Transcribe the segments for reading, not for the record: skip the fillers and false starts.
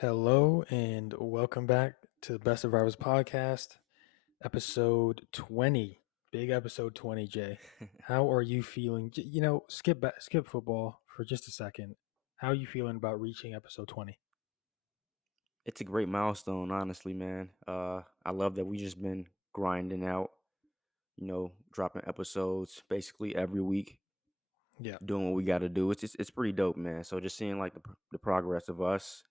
Hello and welcome back to the Best of Survivors podcast, episode 20. Big episode 20, Jay. How are you feeling? Skip football for just a second. How are you feeling about reaching episode 20? It's a great milestone, honestly, man. I love that we just been grinding out, dropping episodes basically every week, Yeah. doing what we got to do. It's pretty dope, man. So just seeing like the progress of us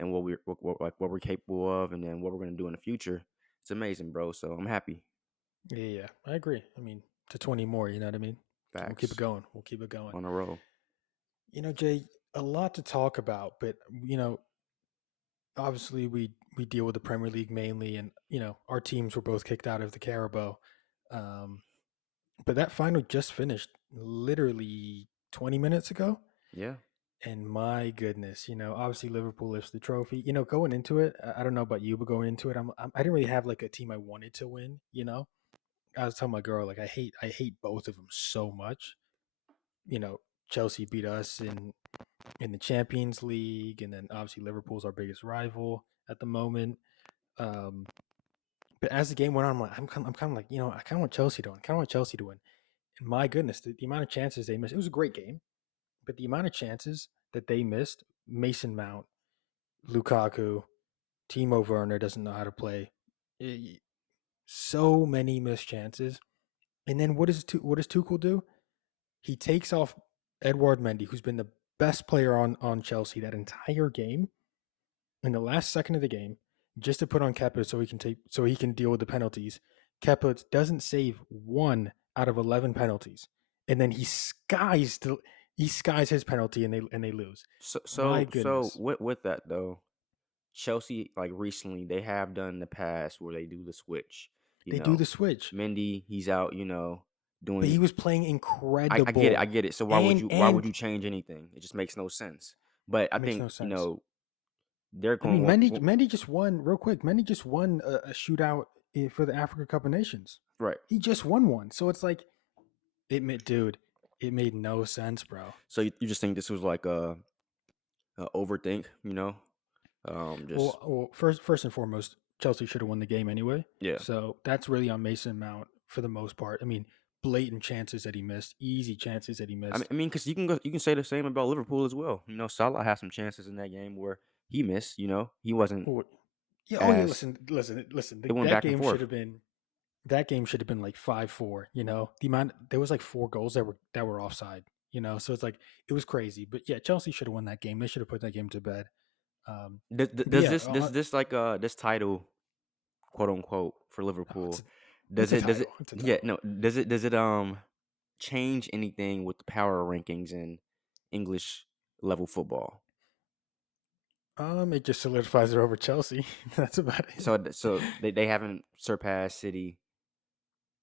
and what we're capable of, and then what we're gonna do in the future. It's amazing, bro. So I'm happy. Yeah, I agree. I mean, to 20 more, you know what I mean? So we'll keep it Facts going. We'll keep it going. on a roll. Jay, a lot to talk about, but obviously we deal with the Premier League mainly, and our teams were both kicked out of the Carabao. Um, But that final just finished literally 20 minutes ago. Yeah, And my goodness, obviously Liverpool lifts the trophy. Going into it, I don't know about you, but going into it, I didn't really have like a team I wanted to win. I was telling my girl like I hate both of them so much. You know, Chelsea beat us in the Champions League, and then obviously Liverpool's our biggest rival at the moment. Um, but as the game went on, I'm kind of like I kind of want Chelsea to win. Kind of want Chelsea to win. And my goodness, the amount of chances they missed. It was a great game. But the amount of chances that they missed, Mason Mount, Lukaku, Timo Werner doesn't know how to play. So many missed chances. And then what does Tuchel do? He takes off Edouard Mendy, who's been the best player on Chelsea that entire game, in the last second of the game, just to put on Kepa so he can deal with the penalties. Kepa doesn't save one out of 11 penalties, and then he skies his penalty and they lose. So My so so goodness, with that though, Chelsea, like recently, they have done in the past where they do the switch. You they do know, the switch, Mendy, he's out. but he Doing. was playing I get it. I incredible, get it. So why would and you? Why would and you change anything? It just makes no sense. But I it makes think no sense. they're I mean, going. Mendy just won real quick. Mendy just won a shootout for the Africa Cup of Nations. Right. He just won one, so it's like dude, it made no sense, bro. So you just think this was like a overthink? Just Well, first and foremost, Chelsea should have won the game anyway. yeah. So that's really on Mason Mount for the most part. I mean, blatant chances that he missed, easy chances that he I mean, missed. I mean, because you can say the same about Liverpool as well. Salah had some chances in that game where he missed. He wasn't Oh, yeah. Oh, yeah. as. Listen. It went That back and game should forth. have been. That game should have been like 5-4. The amount there was like 4 goals that were offside. So it's like it was crazy. But yeah, Chelsea should have won that game. They should have put that game to bed. But Does yeah, this like this title, quote unquote, for oh, it's Liverpool, a, it's a does it title. It's a yeah, title. no, does it change anything with the power rankings in English level football? It just solidifies it over Chelsea. That's about it. So they haven't surpassed City.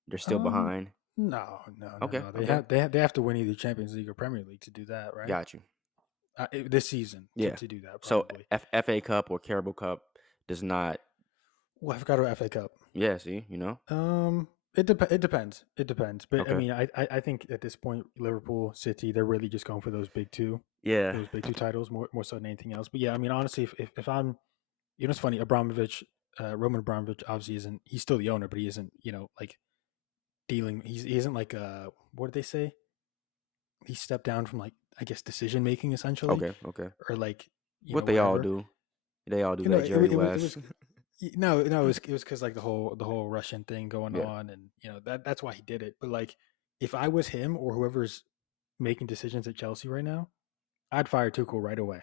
They're still Um, behind. no. Okay, They okay. have they have, they have to win either Champions League or Premier League to do that, right? Got you. This season to Yeah. to do that So probably. FA Cup or Carabao Cup does not. Well, I forgot about FA Cup. Yeah, see, It depends. It depends. But I Okay. mean, I think at this point, Liverpool, City, they're really just going for Yeah. those big two titles more so than anything else. But yeah, I mean, honestly, if I'm, it's funny, Abramovich, Roman Abramovich, obviously isn't. He's still the owner, but he isn't. Like dealing. He isn't like what did they say? He stepped down from like I guess decision making essentially, Okay, okay. or like What they all whatever. do. They all do You know, that it, Jerry it, was- it West. was no, it was because like the whole Russian thing going Yeah. on, and that's why he did it. But like, if I was him or whoever's making decisions at Chelsea right now, I'd fire Tuchel right away.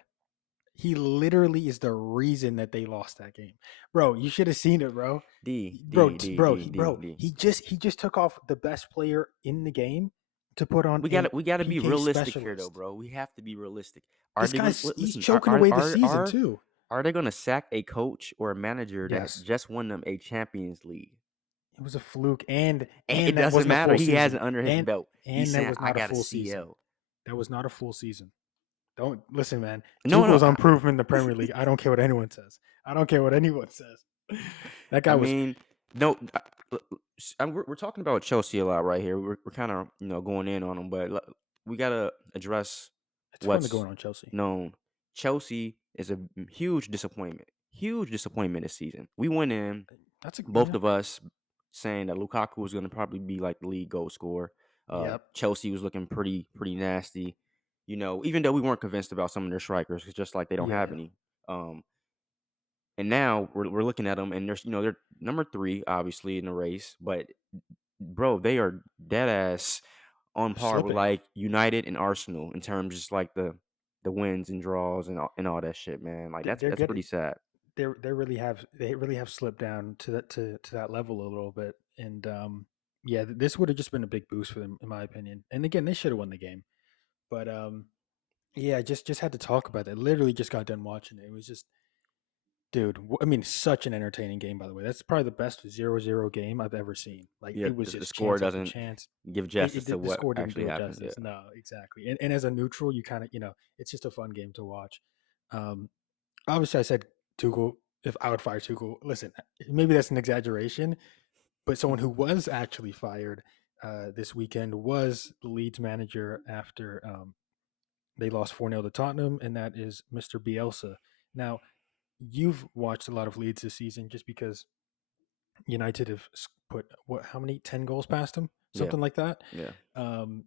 He literally is the reason that they lost that game, bro. You should have seen it, bro. D Bro, D D bro, D he D bro, D. he just took off the best player in the game to put on a We gotta be PK realistic here, though, specialist. bro. We have to be realistic. This guy's he's Listen? choking away the season too. Are they gonna sack a coach or a manager that Yes, just won them a Champions League? it was a fluke, and And it that doesn't wasn't a matter. full He has season, it under his and belt. He's that saying, was "I not a got a full season. CL." That was not a full season. Don't listen, man. No, no. Tuchel's unproven in the Premier League. I don't care what anyone says. I don't care what anyone says. That I guy was. mean, no. We're talking about Chelsea a lot right here. We're kind of going in on them, but we gotta address It's fun to go what's on Chelsea. known. Chelsea is a huge disappointment. Huge disappointment this season. We went in, That's a both yeah. of us saying that Lukaku was going to probably be like the lead goal scorer. Yep. Chelsea was looking pretty nasty. Even though we weren't convinced about some of their strikers, it's just like they don't have Yeah. any. And now we're looking at them, and they're number 3 obviously in the race, but bro, they are dead ass on par with Slipping. like United and Arsenal in terms just like the wins and draws and all that shit, man. Like that's They're that's getting pretty sad. they really have slipped down to that level a little bit, and yeah, this would have just been a big boost for them in my opinion. And again, they should have won the game, but yeah, just had to talk about that. Literally, just got done watching it. It was just, dude. I mean, such an entertaining game. By the way, that's probably the best 0-0 game I've ever seen. Like Yeah, it was the just score chance after doesn't chance. give justice to The what score didn't actually do it happened. justice. Yeah. No, exactly. And as a neutral, you kind of it's just a fun game to watch. Um, Obviously, I said Tuchel. If I would fire Tuchel, listen, maybe that's an exaggeration, but someone who was actually fired this weekend was the Leeds manager after they lost 4-0 to Tottenham, and that is Mr. Bielsa. Now, you've watched a lot of Leeds this season just because United have put what, how many, 10 goals past them, Yeah. something like that. Yeah. Um,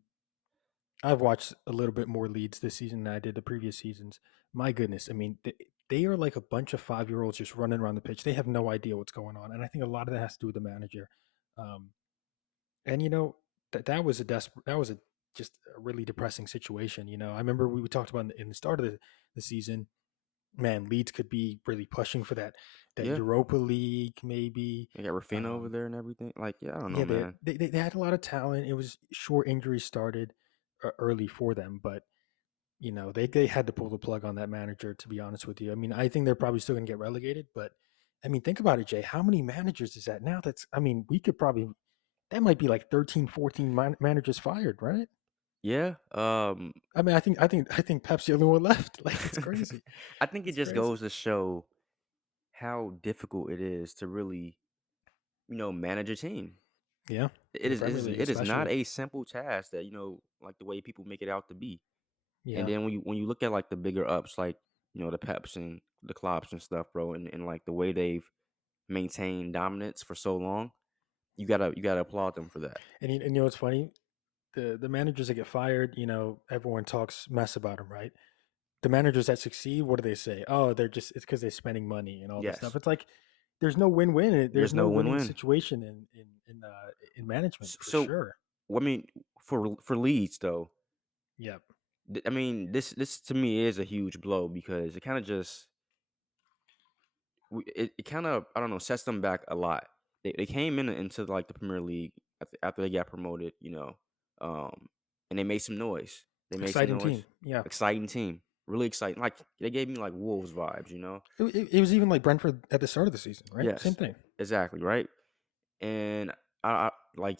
I've watched a little bit more Leeds this season than I did the previous seasons. My goodness, I mean, they are like a bunch of 5-year-olds just running around the pitch. They have no idea what's going on, and I think a lot of that has to do with the manager. Um, and that was that was a just a really depressing situation. I remember we talked about in the start of the season. Man, Leeds could be really pushing for that Yeah. Europa League, maybe. They got Rafina over Um, there and everything. Like, yeah, I don't know, yeah, man. they had a lot of talent. It was sure injuries started early for them, but they had to pull the plug on that manager, to be honest with you. I mean, I think they're probably still going to get relegated, but I mean, think about it, Jay. How many managers is that now? I mean, we could probably, that might be like 13, 14 managers fired, right? Yeah. I mean, I think Pep's the only one left. Like, it's crazy. I think it It's just crazy. goes to show how difficult it is to really, manage a team. Yeah. In It the is it Premier is League, it is not especially. a simple task that, like the way people make it out to be. And Yeah. then when you look at like the bigger ups, like, the Peps and the Klopps and stuff, bro, and like the way they've maintained dominance for so long, you gotta applaud them for that. And what's funny? The managers that get fired, everyone talks mess about them, right? The managers that succeed, what do they say? Oh, it's because they're spending money and all this stuff. Yes. It's like there's no win-win. There's There's no no winning win-win. situation in management for So, sure. I mean, for Leeds though, Yep. I mean, this to me is a huge blow because it kind of just it kind of, I don't know, sets them back a lot. They came into like the Premier League after they got promoted, um, and they made some noise. They made some Exciting team. noise. Yeah. Exciting team, really exciting. Like they gave me like Wolves vibes. It was even like Brentford at the start of the season, right? Same Yes, thing. exactly, right. And I like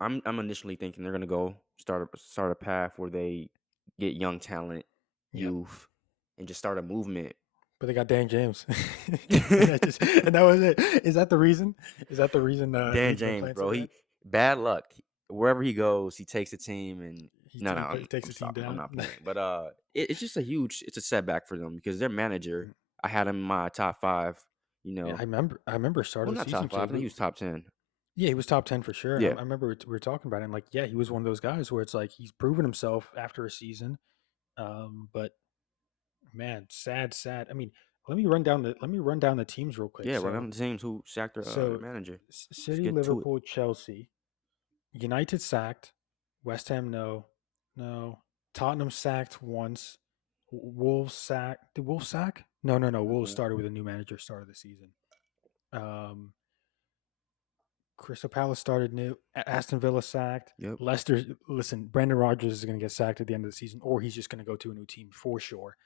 I'm initially thinking they're gonna go start a path where they get young talent, Yep. youth, and just start a movement. But they got Dan James, and that was it. Is that the reason? Is that the reason Dan Leeds been James, playing so bro, bad? he bad luck. Wherever he goes, he takes the team and no, no, Takes I'm the team stopping. I'm down. not playing. But it's just it's a setback for them because their manager, I had him in my top 5. You Yeah, know, I remember start well, of the not season, top Jay. 5. I think he was top 10. Yeah, he was top 10 for sure. And I Yeah, remember we were talking about it. And like, yeah, he was one of those guys where it's like he's proven himself after a season. But man, sad. I mean, let me run down the teams real quick. yeah. Run on the teams who sacked their So manager. Let's City, get to it. Liverpool, Chelsea, United sacked, West Ham no, Tottenham sacked once, Wolves sacked. Did Wolves sack? No. Wolves Mm-mm. started with a new manager start of the season. Um, Crystal Palace started new. Aston Villa sacked. Yep. Leicester, listen, Brendan Rodgers is going to get sacked at the end of the season, or he's just going to go to a new team for sure.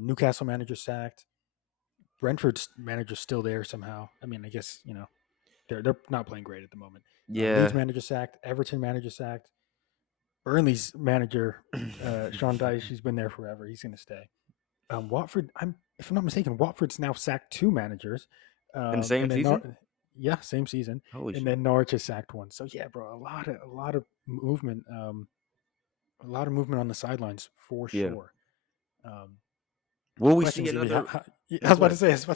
Newcastle manager sacked. Brentford's manager's still there somehow. I mean, I guess they're not playing great at the moment. Leeds Yeah. manager sacked. Everton manager sacked. Burnley's manager, Sean Dyche, he's been there forever. He's going to stay. Watford, if I'm not mistaken, Watford's now sacked 2 managers, In the same and then season. yeah, same season, Holy and shit. then Norwich has sacked 1. So yeah, bro, a lot of movement, a lot of movement on the sidelines for Yeah. sure. Um, Will we Question see is gonna be another? I was Go about to ahead. say, I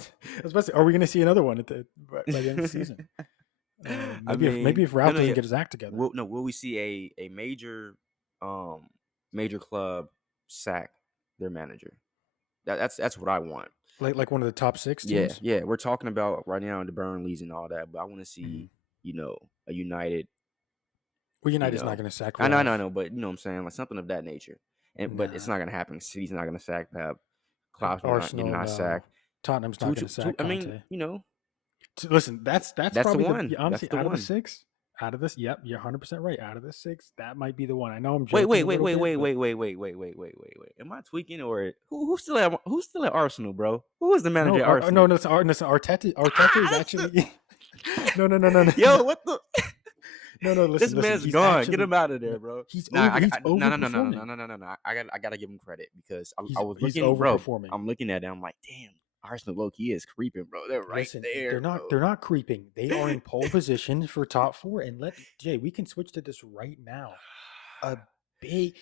was about to say, are we gonna see another one at by the end of the season? I Maybe mean, if no, Ralph no, doesn't yeah. get his act together, Will no? Will we see a um major club sack their manager? That's what I want. like one of the top six Yeah, teams. yeah. We're talking about right now the Burnleys and all that, but I want to Mhm. see a United. Well, You United's not know, gonna sack I Ralph. know, but you know what I'm saying, like something of that nature. And but it's Nah, not gonna happen. City's not gonna sack Pep. Klopp's not getting Arsenal, not no. sacked. Tottenham's not Tuchel, gonna sack I mean, Conte. you know, Listen, that's that's the probably one. That's honestly the out of the one. six. Out of this, yep, you're 100% right. Out of the six, that might be the one. I know I'm Wait, joking wait, a wait, little wait, bit, wait, but wait, wait, wait, wait, wait, wait, wait, wait. Am I tweaking or who's still at Arsenal, bro? Who was the manager no, at no, Arsenal? no, listen, Arteta Ah, is that's the actually no, no, no, no, no, no, yo. What the? no, no. This Listen. man's He's gone. Get actually him out of no, there, bro. he's Nah, he's no, no, no, no, no, overperforming. no, no, no, no. I gotta give him credit because I He's was he's looking, bro. overperforming. I'm looking at it. I'm like, damn, Arsenal low key is creeping, bro. They're right Listen, there, they're not creeping. They are in pole position for top four. And let Jay, we can switch to this right now. A big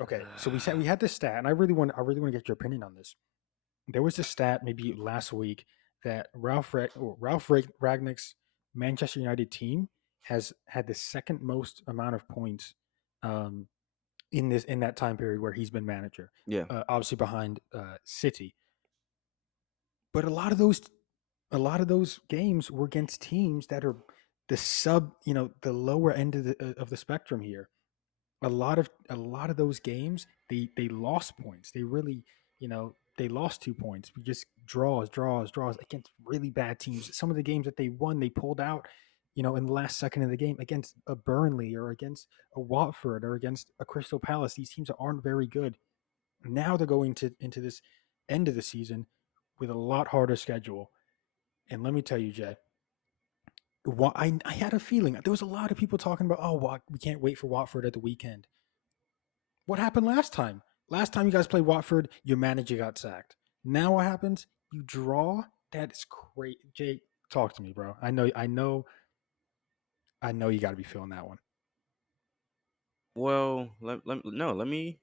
okay. So we had this stat, and I really want to get your opinion on this. There was a stat maybe last week that Ragnick's Manchester United team has had the second most amount of points um, in that time period where he's been manager. yeah, Obviously behind City, but a lot of those games were against teams that are the lower end of the spectrum here. A lot of those games they lost points. They really, they lost 2 points. We just draws against really bad teams. Some of the games that they won, they pulled out, in the last second of the game against a Burnley or against a Watford or against a Crystal Palace. These teams aren't very good. Now they're going to into this end of the season with a lot harder schedule. And let me tell you, Jay, I had a feeling there was a lot of people talking about, oh, we can't wait for Watford at the weekend. What happened last time? Last time you guys played Watford, your manager got sacked. Now what happens? You draw. That is great. Jay, talk to me, bro. I know you got to be feeling that one. well, no, let me.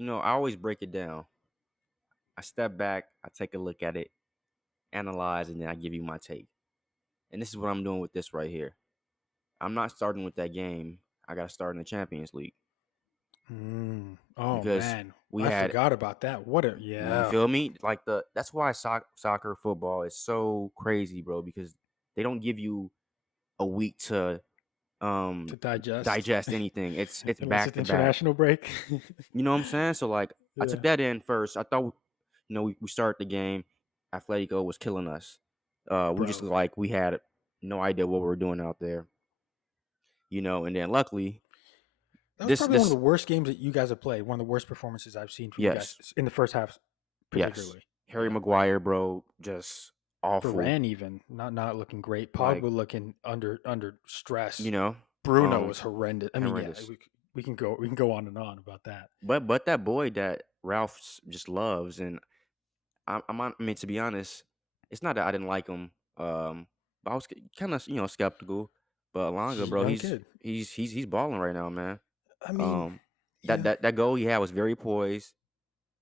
I always break it down. I step back, I take a look at it, analyze, and then I give you my take. And this is what I'm doing with this right here. I'm not starting with that game. I got to start in the Champions League Oh because man, we I had. forgot about that. What a You yeah feel me? Like that's why soccer football is so crazy, bro. Because they don't give you a week to to um digest digest anything. It's unless back it's to back. international break. You know what I'm saying? So like I took Yeah, that in first. I thought we started the game. Atletico was killing us. We just bro. like we had no idea what we were doing out there. And then luckily That was this probably one of the this worst games that you guys have played. One of the worst performances I've seen from you guys yes, in the first half, yes. particularly. Harry Yeah. Maguire, bro, just awful. Varane even not looking great. Like, Pogba looking under you stress. know, Bruno um was horrendous. I mean, yeah, horrendous. we can go on and on about that. But that boy that Ralph just loves, and I mean, to be honest, it's not that I didn't like him. But I was kind of skeptical. But Alonga, He's a bro, young he's kid. he's he's he's balling right now, man. I mean, Um, that yeah, that that goal he had was very poised,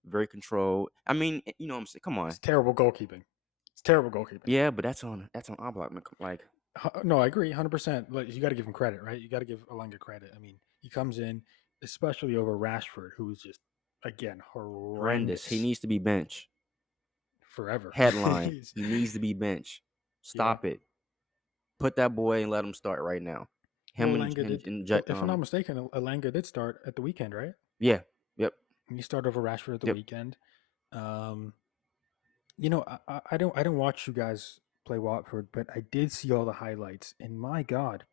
very controlled. I mean, what I'm saying, come on, it's terrible goalkeeping. It's terrible goalkeeping. yeah, but that's on Oblak. Like, No, I agree, 100%. Like, you got to give him credit, right? You got to give Alanga credit. I mean, he comes in, especially over Rashford, who is just again horrendous. He horrendous needs to be benched. forever. Headline: He's, he needs to be benched. yeah. Stop it. Put that boy and let him start right now. Well, Him If I'm not mistaken, Alanga did start at the weekend, right? yeah, yep. He started over Rashford at the Yep. weekend. Um, I don't watch you guys play Watford, but I did see all the highlights, and my God,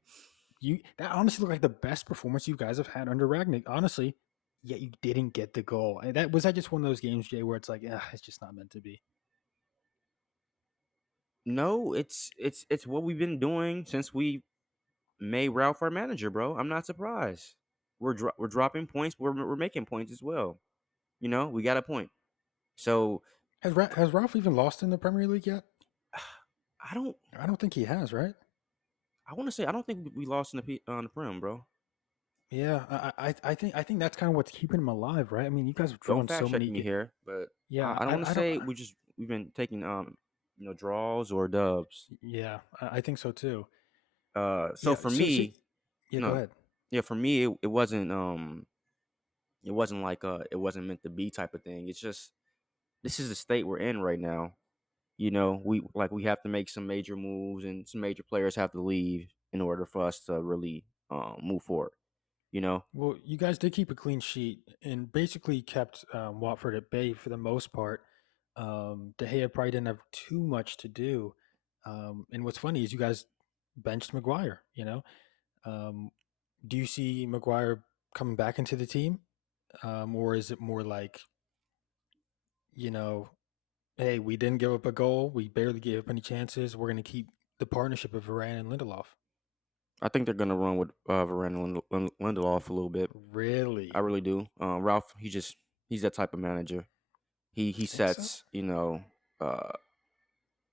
that honestly looked like the best performance you guys have had under Ragnick. Honestly, yet you didn't get the goal. And that just one of those games, Jay, where it's like, it's just not meant to be. No, it's what we've been doing since we made Ralph our manager, bro. I'm not surprised. We're dropping points. We're making points as well. We got a point. So Has Ralph even lost in the Premier League yet? I don't. I don't think he has, right? I want to say I don't think we lost in the on the Prem, bro. Yeah, I think that's kind of what's keeping him alive, right? I mean, you guys have Don't drawn fact so check many. me here, but Yeah, I don't want to I don't. say we've been taking draws or dubs. Yeah, I think so too. So Yeah. for So me, yeah, go no, ahead. yeah, for me it wasn't like it wasn't meant to be type of thing. It's just this is the state we're in right now. We have to make some major moves and some major players have to leave in order for us to really move forward. You know, Well, you guys did keep a clean sheet and basically kept Watford at bay for the most part. De Gea probably didn't have too much to do. And what's funny is you guys benched Maguire. Um, do you see Maguire coming back into the team, or is it more like you know, hey, we didn't give up a goal, we barely gave up any chances. We're going to keep the partnership of Varane and Lindelof. I think they're gonna run with Varane and Lindelof a little bit. I Really really do. Ralph, he's that type of manager. He think so? sets uh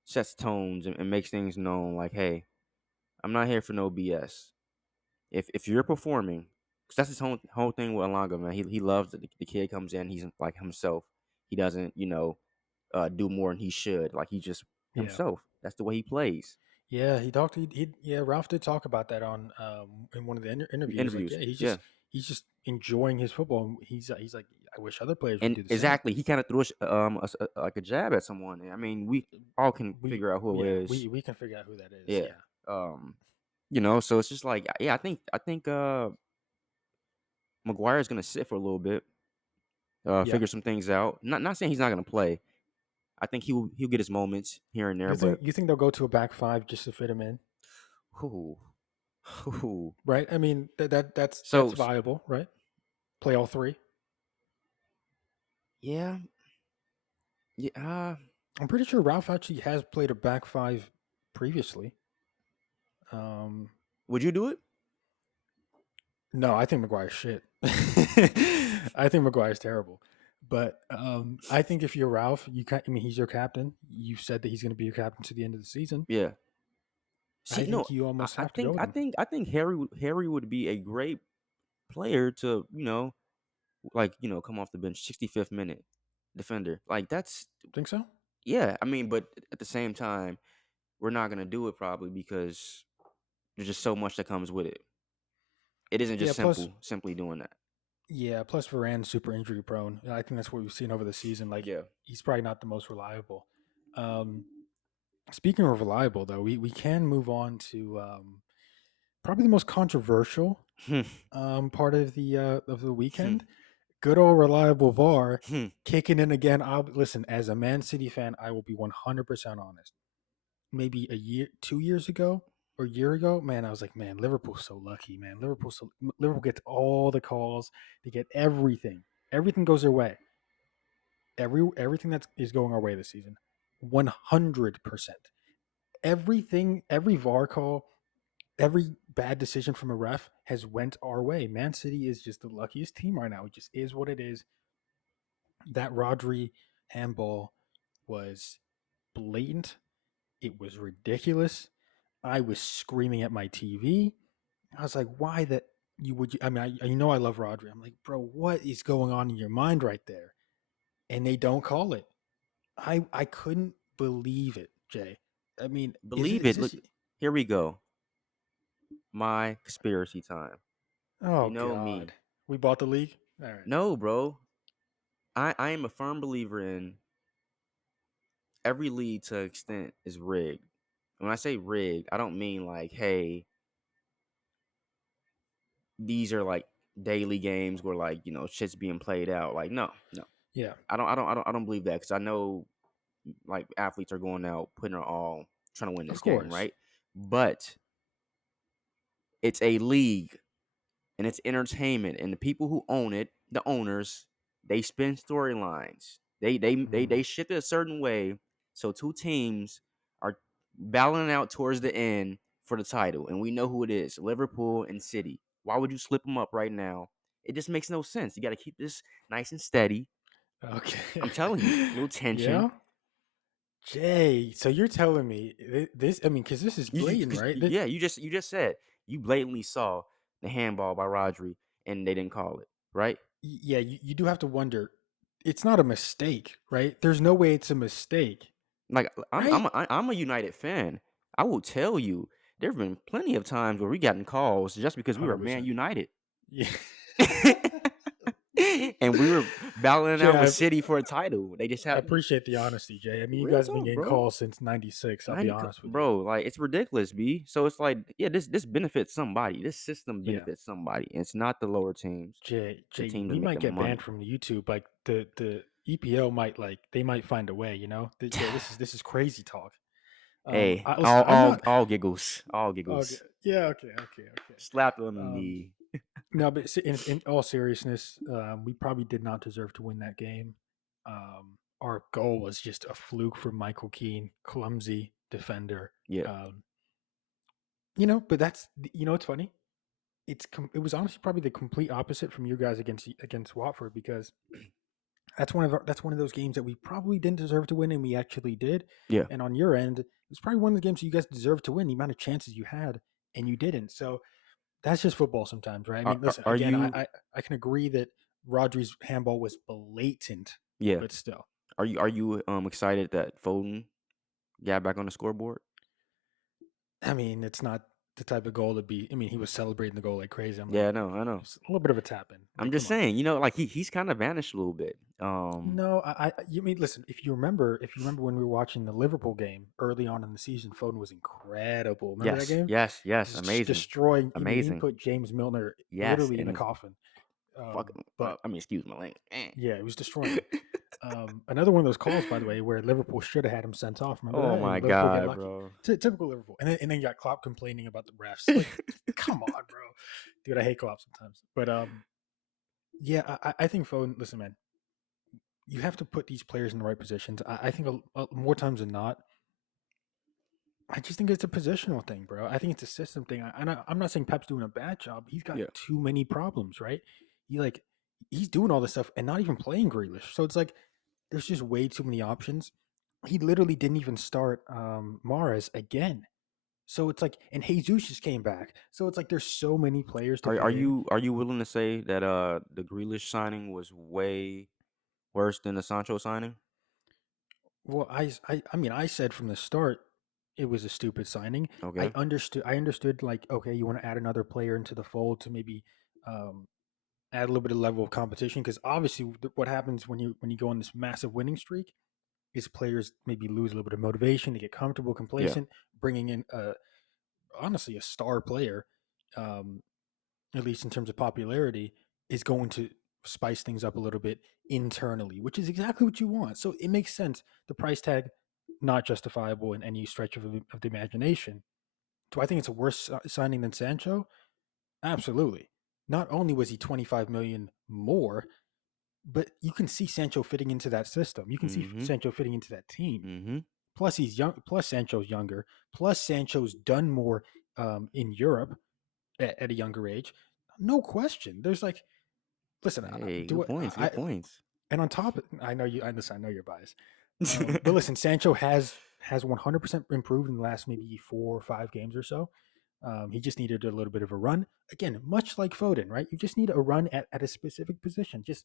sets tones and makes things known like, hey, I'm not here for no BS. If you're performing, because that's his whole thing with Alonga, man. He loves that the kid comes in, he's like himself. He doesn't do more than he should. Like he just Yeah. himself. That's the way he plays. Yeah, he talked. Yeah, Ralph did talk about that on in one of the interviews. Like, Interviews, yeah, yeah. he's just enjoying his football. He's like, I wish other players would And do the same. exactly, he kind of threw like a jab at someone. I mean, we all can We figure out who it yeah, is. we can figure out who that is. Yeah. Yeah, Um, so it's just like, yeah, I think McGuire's gonna sit for a little bit, yeah. figure some things out. Not saying he's not gonna play. I think he'll get his moments here and there, but You think they'll go to a back five just to fit him in, who, who? right? I mean that's So viable, right? Play all three. yeah, yeah. I'm pretty sure Ralph actually has played a back five previously. Um, Would you do it? no, I think McGuire's shit. I think McGuire's terrible. But I think if you're Ralph, I mean, he's your captain. You said that he's going to be your captain to the end of the season. Yeah. See, I no, think you I, almost I have to go think with I him. think I think Harry would be a great player to come off the bench, 65th minute defender. Like that's Think so? yeah. I mean, but at the same time, we're not gonna do it probably because there's just so much that comes with it. It isn't Yeah. just Plus, simply doing that. plus Varane's super injury prone. I think that's what we've seen over the season. Like Yeah. he's probably not the most reliable. Um, Speaking of reliable, though, we can move on to probably the most controversial Hmm, part of the hmm, weekend. Good old reliable VAR hmm. kicking in again. I'll listen as a Man City fan. I will be 100% honest. Maybe a year, 2 years ago, or a year ago, man, I was like, man, Liverpool's so lucky, man. Liverpool gets all the calls. They get everything. Everything goes their way. Everything that is going our way this season, 100%. Everything, every VAR call, every bad decision from a ref has went our way. Man City is just the luckiest team right now. It just is what it is. That Rodri handball was blatant. It was ridiculous. I was screaming at my TV. I was like, why that you would, I mean, I love Rodri. I'm like, bro, what is going on in your mind right there? And they don't call it. I couldn't believe it, Jay. I mean, Believe is it. this, Look, here we go. My conspiracy time. You oh know God. me. We bought the league? All right. No, bro. I am a firm believer in every league to an extent is rigged. When I say rigged, I don't mean like, hey, these are like daily games where shit's being played out. Like, no, no. Yeah, I don't believe that because I know like athletes are going out putting their all trying to win of this game, course. right? But it's a league and it's entertainment, and the people who own it, the owners, they spin storylines. They Mhm. shift it a certain way so two teams are battling out towards the end for the title, and we know who it is: Liverpool and City. Why would you slip them up right now? It just makes no sense. You got to keep this nice and steady. Okay. I'm telling you, no tension. Yeah. Jay, so you're telling me this? I mean, because this is blatant, right? Yeah, you just said you blatantly saw the handball by Rodri. and they didn't call it, right? Yeah, you do have to wonder. It's not a mistake, right? There's no way it's a mistake, Like right? I'm a United fan. I will tell you, there've been plenty of times where we gotten calls just because we were Man 100%. United. Yeah. And we were battling Jay, out with City for a title. They just I have appreciate the honesty, Jay. I mean, you real guys have been talk, getting bro. calls since '96. I'll be 90 honest with you. bro, like it's ridiculous, B. So it's like, yeah, this benefits somebody. This system Yeah, benefits somebody. It's not the lower teams, the Jay, teams that we make might the get banned money. from YouTube. Like the EPO might like they might find a way. Jay, this is crazy talk. Hey, I listen. I'm not. all giggles. All Okay. giggles. Yeah. Okay. Slapped on the Um, knee. no, but in all seriousness, we probably did not deserve to win that game. Our goal was just a fluke from Michael Keane, clumsy defender. Yeah. Um, but that's it's funny. It was honestly probably the complete opposite from you guys against Watford because that's one of those games that we probably didn't deserve to win and we actually did. Yeah. And on your end, it was probably one of the games you guys deserved to win. The amount of chances you had and you didn't. So that's just football sometimes, right? I mean, listen, Are again, you I can agree that Rodri's handball was blatant, yeah. but still. Are you excited that Foden got back on the scoreboard? I mean, it's not the type of goal to be. I mean, he was celebrating the goal like crazy. I'm like, Yeah, I it know. was a little bit of a tap in. I'm Like, just come on. saying, like he's kind of vanished a little bit. No, you mean listen? If you remember when we were watching the Liverpool game early on in the season, Foden was incredible. Remember that game? Yes, Just amazing, destroying. I mean, he amazing. put James Milner Yes, literally in and a it's coffin. fucking. But I mean, excuse my language. yeah, it was destroying him. Another one of those calls, by the way, where Liverpool should have had him sent off. Remember Oh that? my And Liverpool get god, lucky. bro. Typical Liverpool. And then you got Klopp complaining about the refs. Like, come on, bro. Dude, I hate Klopp sometimes. But yeah, I think Foden. Listen, man, you have to put these players in the right positions. I think more times than not, I just think it's a positional thing, bro. I think it's a system thing. I'm not saying Pep's doing a bad job. He's got Yeah. too many problems, right? He like he's doing all this stuff and not even playing Grealish. So it's like there's just way too many options. He literally didn't even start Mares again. So it's like, and Jesus just came back. So it's like there's so many players to Are fit in. you willing to say that the Grealish signing was way worse than the Sancho signing? Well, I mean, I said from the start it was a stupid signing. Okay. I understood like, okay, you want to add another player into the fold to maybe um, add a little bit of level of competition because obviously what happens when you go on this massive winning streak is players maybe lose a little bit of motivation to get comfortable, Yeah. complacent, bringing in honestly a star player, um, at least in terms of popularity, is going to spice things up a little bit internally, which is exactly what you want. So it makes sense. The price tag not justifiable in any stretch of the imagination. Do I think it's a worse signing than Sancho? Absolutely. Not only was he 25 million more, but you can see Sancho fitting into that system. You can see Mm-hmm. Sancho fitting into that team. Mm-hmm. Plus, he's young. Plus, Sancho's younger. Plus, Sancho's done more in Europe at a younger age. No question. There's like, listen, Hey, do good it. points. Good points. And on top, I know you. I know you're biased. But listen, Sancho has 100% improved in the last maybe 4 or 5 games or so. He just needed a little bit of a run. Again, much like Foden, right? You just need a run at a specific position. Just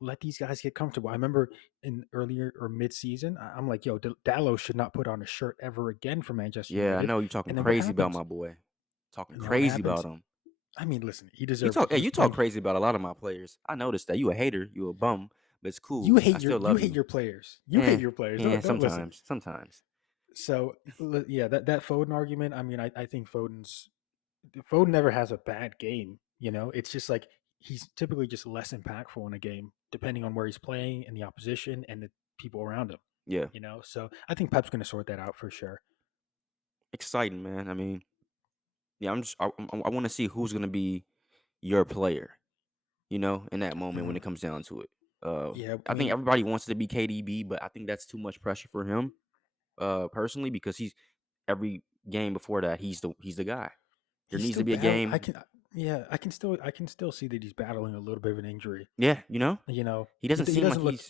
let these guys get comfortable. I remember in earlier or mid-season, I'm like, yo, Dallo should not put on a shirt ever again for Manchester Yeah, I United. know you talking And then what crazy about happens? my boy. Talking And then what crazy about happens? him. I mean, listen, he You deserved talk it. hey, He's you talk playing. crazy about a lot of my players. I noticed that. You a hater, you a bum, but it's You cool. I hate still you love hate you. your players. You hate Eh, your players. Don't listen. sometimes. Sometimes. So yeah, that Foden argument. I mean, I think Foden never has a bad game. It's just like he's typically just less impactful in a game, depending on where he's playing and the opposition and the people around him. Yeah. So I think Pep's going to sort that out for sure. Exciting, man. I mean, yeah, I want to see who's gonna be your player, in that moment when Mhm. it comes down to it. Yeah, I I think mean, everybody wants to be KDB, but I think that's too much pressure for him, personally, because he's every game before that, he's the guy. There he's needs still to be a battle. game. Yeah, I can still see that he's battling a little bit of an injury. Yeah, You know, he doesn't he seem like doesn't look.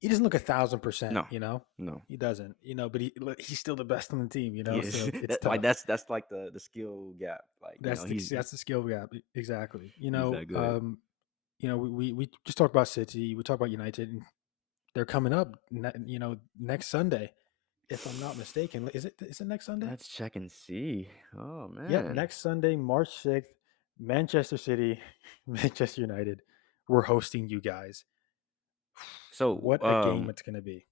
he doesn't look 1,000%. No, no, He doesn't. But he's still the best on the team. he is. So it's That like tough. that's like the skill gap. Like That's the skill gap. Exactly. he's that good. We just talked about City. We talked about United. And they're coming up. Next Sunday, if I'm not mistaken. Is it next Sunday? Let's check and see. Oh Yep, man. next Sunday, March 6th, Manchester City, Manchester United. We're hosting you guys. So What a game it's gonna be.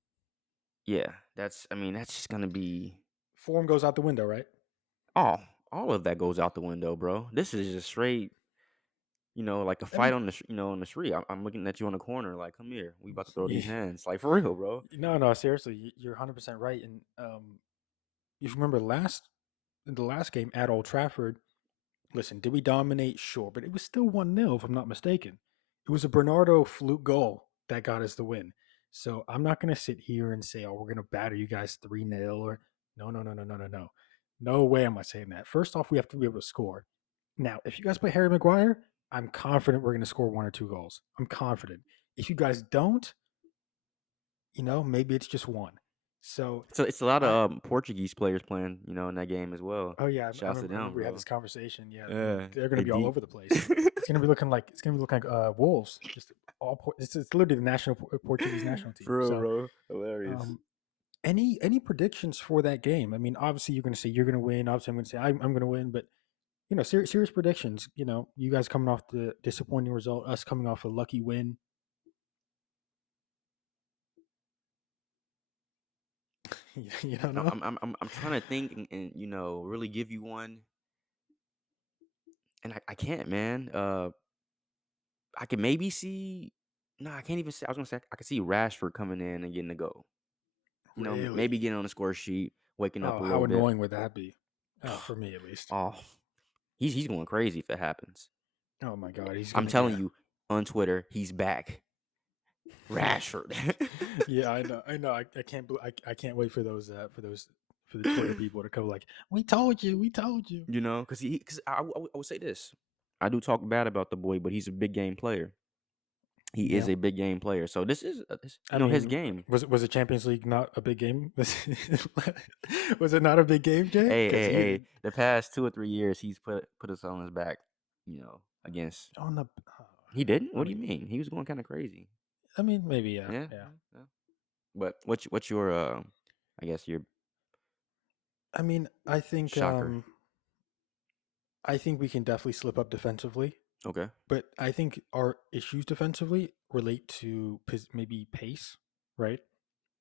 yeah, that's just gonna be Form goes out the window, right? all of that goes out the window, bro. This is just straight, like a I fight mean, on on the street. I'm looking at you on the corner, like, come here, we about to throw these yeah, hands, like for real, bro. no, no, seriously, you're 100% right. And if you remember in the last game at Old Trafford, listen, did we dominate? Sure, but it was still 1-0, if I'm not mistaken. It was a Bernardo fluke goal that got us the win. So I'm not going to sit here and say, oh, we're going to batter you guys 3-0 or no, no, no, no, no, no, no. No way am I saying that. First off, we have to be able to score. Now, if you guys play Harry Maguire, I'm confident we're going to score 1 or 2 goals. I'm confident. If you guys don't, maybe it's just one. So So it's a lot I, of Portuguese players playing, in that game as well. oh yeah, Shouts to I them, remember we had bro. this conversation. Yeah, Yeah, they're going to they be all deep. over the place. It's gonna be looking like wolves. Just it's literally the Portuguese national team. For real, So, bro. Hilarious. um, any predictions for that game? I mean, obviously you're gonna say you're gonna win. Obviously, I'm gonna say I'm gonna win. But serious predictions. You guys coming off the disappointing result, us coming off a lucky win. You don't know? I'm trying to think and really give you one, and I can't, man. I can maybe see. No, I can't even say. I was gonna say I could see Rashford coming in and getting a goal. Maybe Really? getting on the score sheet, waking up Oh, a how little bit. annoying would that be? For me at least. Oh, he's going crazy if it happens. Oh my God, he's I'm gonna, telling yeah. you, on Twitter, he's back. Rashford. Yeah, I know. I can't. I can't wait for for the Twitter people to come like, "We told you. We told you." Because I would say this. I do talk bad about the boy, but he's a big game player. He is Yeah. a big game player. So this is, I his mean, game. was the Champions League not a big game? Was it not a big game, Jay? Hey, Because hey, he hey. The past 2 or 3 years, he's put us on his back. Against. on the. He didn't. I What do you mean, mean? He was going kind of crazy. maybe, yeah, Yeah, yeah. yeah, yeah. But what's your I guess your I mean, shocker? I think we can definitely slip up defensively, Okay. but I think our issues defensively relate to maybe pace, right?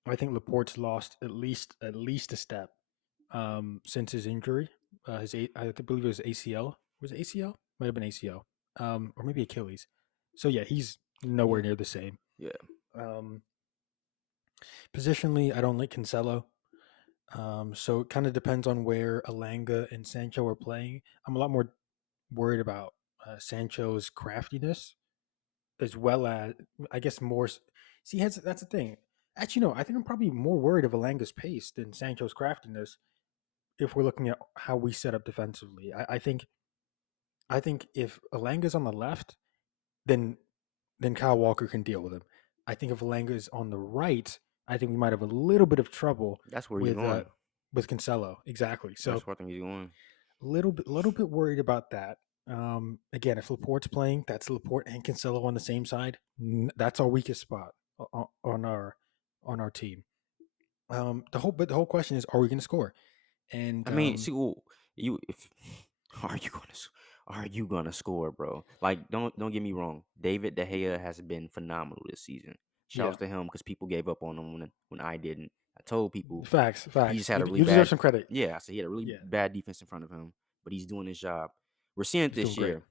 I think Laporte's lost at least a step since his injury. I believe it was ACL. Was it ACL? Might have been ACL, or maybe Achilles. So yeah, he's nowhere Yeah. near the same. Yeah. Um, Positionally, I don't like Cancelo. So it kind of depends on where Alanga and Sancho are playing. I'm a lot more worried about Sancho's craftiness, as well as I guess more. See, that's the thing. Actually, no, I think I'm probably more worried of Alanga's pace than Sancho's craftiness if we're looking at how we set up defensively. I think if Alanga's on the left, then Kyle Walker can deal with him. I think if Alanga is on the right, I think we might have a little bit of trouble That's where he's with going. Cancelo. Exactly. That's So where I think he's going. little bit worried about that. Again, if Laporte's playing, that's Laporte and Cancelo on the same side. That's our weakest spot on our team. The whole question is, are we going to score? And I mean, see, well, you if are you gonna are you gonna score, bro? Like, don't get me wrong. David De Gea has been phenomenal this season. yeah, Shouts to him because people gave up on him when I didn't. I told people facts, he just facts. had You a really you deserve bad. some credit. Yeah, I said he had a really Yeah, bad defense in front of him, but he's doing his job. We're seeing it he's doing this great. year.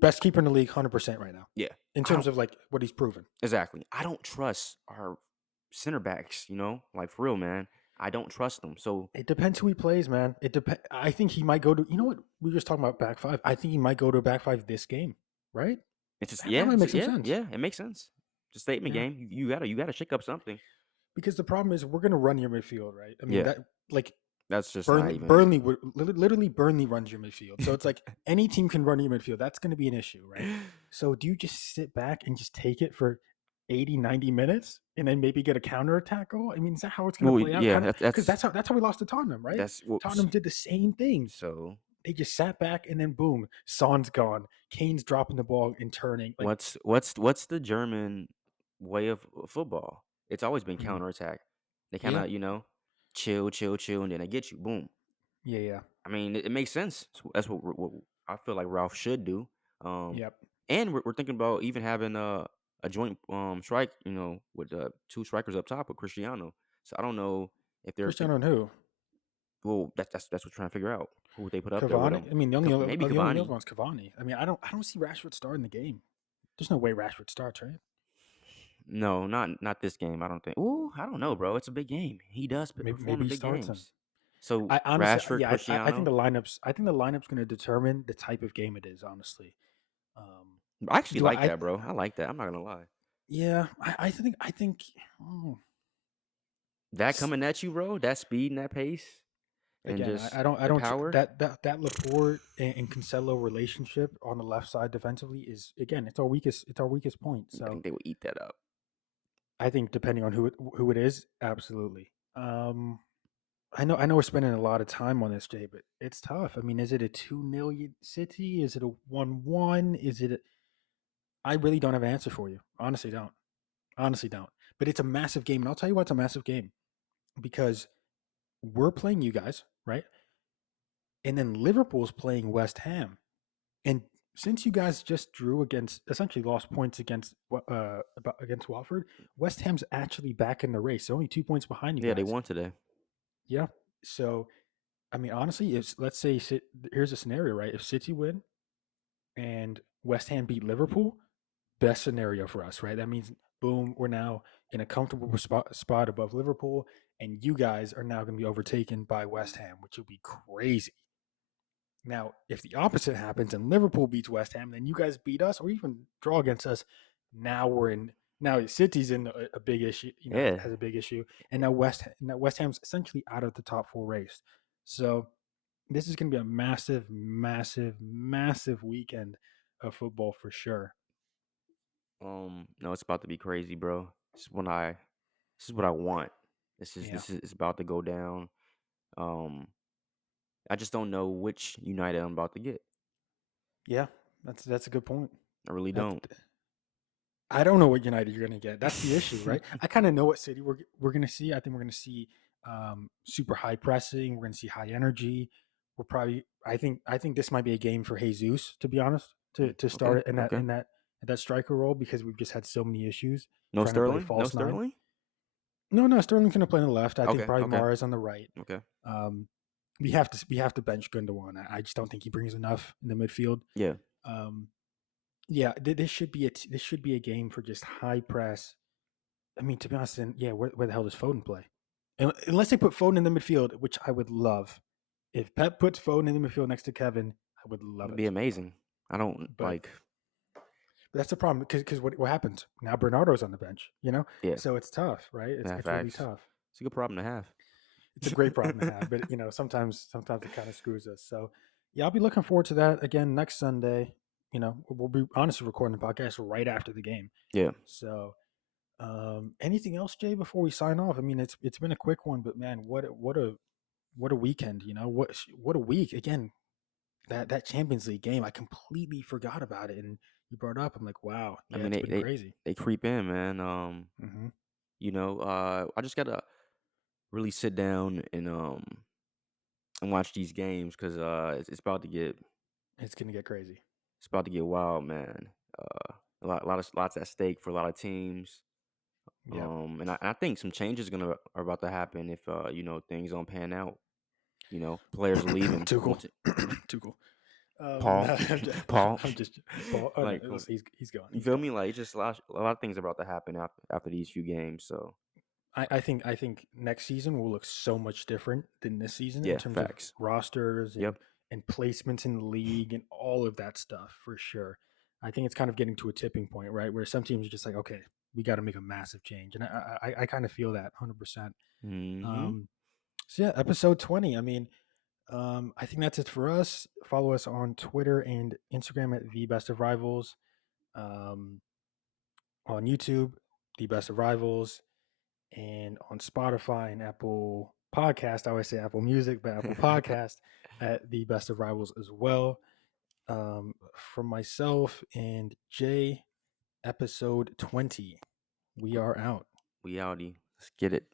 Best keeper in the league, 100% right now, Yeah, in I terms don't of like what he's proven. exactly. I don't trust our center backs. Like for real, man. I don't trust them. So It depends who he plays, man. It depends. I think he might go to. You know what? We were just talking about back five. I think he might go to a back five this game, right? it's just That might make some yeah, sense. yeah. It makes sense. It's a statement Yeah, game. You gotta shake up something. because the problem is we're gonna run your midfield, right? I mean Yeah, that like that's just not Burnley. even. Burnley would literally Burnley runs your midfield, so it's like any team can run your midfield. That's gonna be an issue, right? So do you just sit back and just take it for? 80, 90 minutes and then maybe get a counterattack goal? I mean, is that how it's going to Well, play out? yeah, Kind of, because that's how we lost to Tottenham, right? that's what. Tottenham did the same thing. So They just sat back and then boom, Son's gone. Kane's dropping the ball and turning. Like, what's the German way of football? It's always been mm, counterattack. They kind yeah, of chill, chill, chill, and then they get you. Boom. yeah, yeah, I mean, it makes sense. That's what I feel like Ralph should do. Um, yep. and we're thinking about even having a joint strike, with two strikers up top with Cristiano. So I don't know if they're Cristiano and who? well. That's what we're trying to figure out. Who would they put up there with Cavani. him? I mean, the only other Maybe Cavani. one's Cavani. I mean, I don't see Rashford starting the game. There's no way Rashford starts, right? No, not this game. I don't think. Ooh, I don't know, bro. It's a big game. He does perform Maybe in he big starts him. games. So I honestly, Rashford, yeah, I think Cristiano. the lineup's going to determine the type of game it is. Honestly, um, I actually do like I? that, bro. I like that. I'm not gonna lie. Yeah, I think. Oh, That coming at you, bro. That speed and that pace, and again, just I the don't power. that Laporte and Cancelo relationship on the left side defensively is again it's our weakest point. I So think they will eat that up. I think depending on who it is, absolutely. I know we're spending a lot of time on this, Jay, but it's tough. I mean, is it a 2-0 City? Is it a 1-1? Is it? I really don't have an answer for you. Honestly, don't. Honestly, don't. But it's a massive game, and I'll tell you why it's a massive game because we're playing you guys, right? And then Liverpool's playing West Ham. And since you guys just drew against, essentially lost points against Watford, West Ham's actually back in the race. They're only 2 points behind you Yeah, they guys. won today. Yeah. So I mean, honestly, if let's say here's a scenario, right? If City win and West Ham beat Liverpool, best scenario for us, right? That means boom, we're now in a comfortable spot above Liverpool, and you guys are now going to be overtaken by West Ham, which would be crazy. Now, if the opposite happens and Liverpool beats West Ham, then you guys beat us or even draw against us. Now we're in. Now City's in a big issue. Yeah. Has a big issue, and now West Ham's essentially out of the top four race. So this is going to be a massive, massive, massive weekend of football for sure. No, it's about to be crazy, bro. This is what I want. Yeah, This is it's about to go down. Um, I just don't know which United I'm about to get. yeah, that's a good point. I really That's don't. I don't know what United you're going to get. That's the issue, right? I kind of know what City we're going to see. I think we're going to see super high pressing. We're going to see high energy. I think this might be a game for Jesus, to be honest, to Okay, start it in that okay. striker role because we've just had so many issues No trying to play Sterling. No false nine. Sterling. No, Sterling's going to play on the left. I think Okay, probably okay, Mara's on the right. okay. Um, we have to bench Gundogan. I just don't think he brings enough in the midfield. Yeah. Um, yeah, this should be a game for just high press. I mean, to be honest, then yeah, where the hell does Foden play? Unless they put Foden in the midfield, which I would love. If Pep puts Foden in the midfield next to Kevin, I would love It'd be it. amazing. I don't But, like. but that's the problem because what happens now? Bernardo's on the bench, Yeah, so it's tough, right? It's really facts. tough. It's a good problem to have. It's a great problem to have, but sometimes it kind of screws us. So yeah, I'll be looking forward to that again next Sunday. We'll be honestly recording the podcast right after the game. Yeah. So anything else, Jay, before we sign off? I mean, it's been a quick one, but man, what a weekend! What a week again. That Champions League game, I completely forgot about it, and you brought it up. I'm like, wow, I yeah, mean, it's been crazy. they creep in, man. Hmm. I just gotta really sit down and watch these games because it's about to get It's gonna get crazy. wild, man. Lots at stake for a lot of teams. Yeah, And I think some changes are about to happen if things don't pan out. Players are leaving. Tuchel, Tuchel. Paul, No, Paul, I'm just Paul. Oh no, like like, he's gone. you He's feel gone. me? Like it's just a lot of things are about to happen after these few games. So I think next season will look so much different than this season in yeah, terms of facts. rosters and Yep. and placements in the league and all of that stuff for sure. I think it's kind of getting to a tipping point, right, where some teams are just like, okay, we got to make a massive change, and I kind of feel that 100%. Hmm. Um, so yeah, episode 20. I mean, I think that's it for us. Follow us on Twitter and Instagram at the Best of Rivals. Um, on YouTube. The Best of Rivals, and on Spotify and Apple Podcast. I always say Apple Music, but Apple Podcast at The Best of Rivals as well. From myself and Jay, episode 20. We are out. We outie. Let's get it.